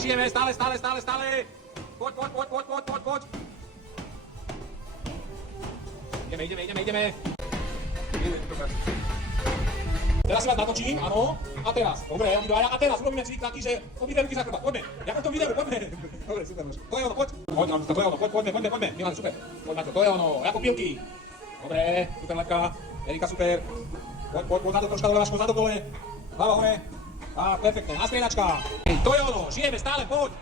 žijeme, stále. Poď. Ideme. Teraz si vás natočím, áno. A teraz, dobre, obidvaja. A teraz urobíme cvik taký, že obidve ruky za chrbát. Poďme. Jak v tom videu, poďme. Dobre, super. To je ono, poď. Poďme. Milan, super. Poď na to je ono. Ako pilky. Dobre, super Laďka. Erika, super. Poď na to troška dole, Vaško, zadok dole. Hlava hore. A perfektne, a striedačka. To je ono, žijeme stále, poď.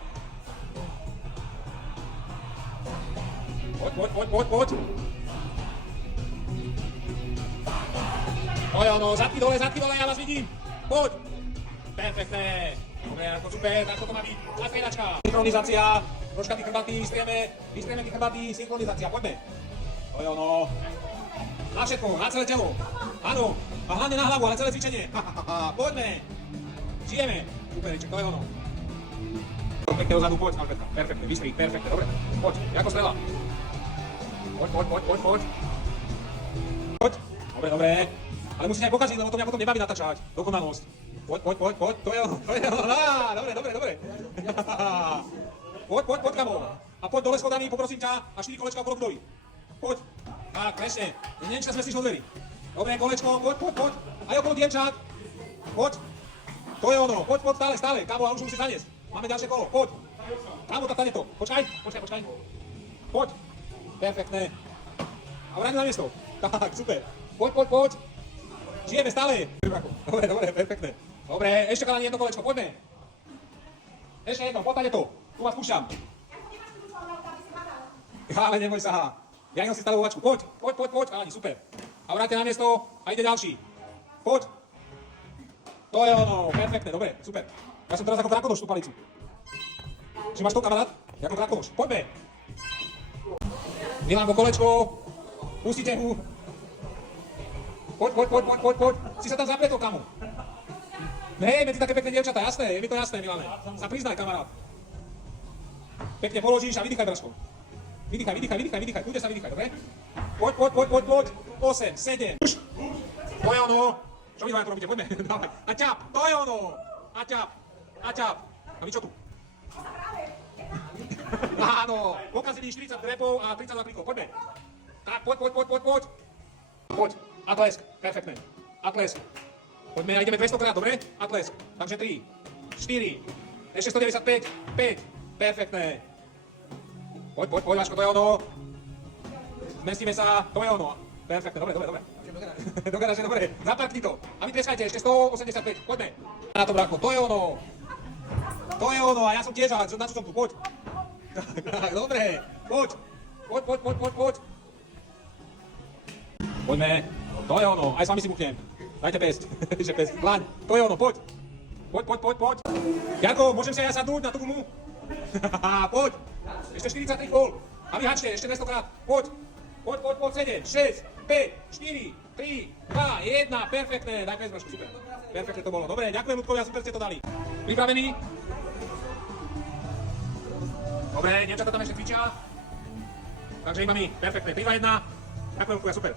Poď. To je ono, zadky dole, ja vás vidím. Poď. Perfektné. Dobre, ako super, takto to má byť. A striedačka. Synchronizácia, troška tých chrbatí, vystrieme tých chrbatí, synchronizácia, poďme. To je ono. Na všetko, na celé telo. Áno, a hlavne na hlavu, ale celé cvičenie. Poďme. Žijeme. Super, to je ono. Pekne dozadu, poď, Albertka. Perfektne, vystrík, perfektne, dobre. Poď, ako strela. Poď. Dobre. Ale musíš aj pokaziť, lebo to mňa potom nebaví natáčať. Dokonalosť. Poď, to je ono. Dobre. Poď, kamo. A poď dole schodami, poprosím ťa, a 4 kolečka okolo budovy. Poď. Tak, presne. Nenčas sme si od dverí. Dobre, kolečko, poď. Aj okolo dievčat. Poď. To je ono, poď, stále, kámo, a už musíš zaniesť. Máme ďalšie kolo, poď. Kámo, tak stane to. Počkaj. Poď. Perfektné. A vráť na miesto. Tak, super. Poď. Žijeme stále. Dobre, perfektné. Dobre, ešte kalani jedno kolečko, poďme. Ešte jedno, poď to. Tu vás púšťam. Ale neboj sa. Ja si stále uvačku. Poď, kalani, super. A vráťte na miesto a ide ďalší. Poď. To je ono, perfektné, dobre, super. Ja som teraz ako drakonoš tú palicu. Či máš to, kamarát? Ako drakonoš, poďme. Milanko, kolečko. Pustite ho. Poď. Si sa tam zapletol, kamo. Hej, medzi také pekné dievčatá, jasné, je mi to jasné, Milane. Sa priznaj, kamarát. Pekne položíš a vydýchaj, braško. Vydýchaj, kľudne sa vydýchaj, dobre? Poď. 8, 7. To je ono. Čo vy to robíte? Poďme, dávaj. A ťap, to je ono. A ťap. A vy čo tu? Áno, pokazili 40 drepov a 32 klikov. Poďme. Tak, poď. Poď. A tlesk, perfektné. A tlesk. Poďme a ideme 200 krát, dobre? A tlesk. Takže 3, 4, ešte 195, 5. Perfektné. Poď, Vaško, to je ono. Zmestíme sa, to je ono. Perfektné, dobre. Do garáže, dobre. Zaparkni to. A vy tlieskajte, ešte 185. Poďme. Na to, bráko, to je ono. A ja som tiež, na čo som tu, poď. Dobre, poď. Poďme. To je ono, aj s vami si buchnem. Dajte pest. Dlaň. To je ono, poď. Poď. Jarko, môžem si aj ja sadnúť na tú gumu? Poď. Ešte 43 kol. A vy hačte, ešte 200 krát. Poď. 7, 6, 5, 4, 3, 2, 1, perfektné. Daj pes, Braško, super. Perfektne to bolo. Dobre, ďakujem, ľudkovia, super ste to dali. Pripravení? Dobre, dievčatá tam ešte cvičia. Takže iba my, perfektné. 3, 2, 1. Ďakujem, ľudkovia, super.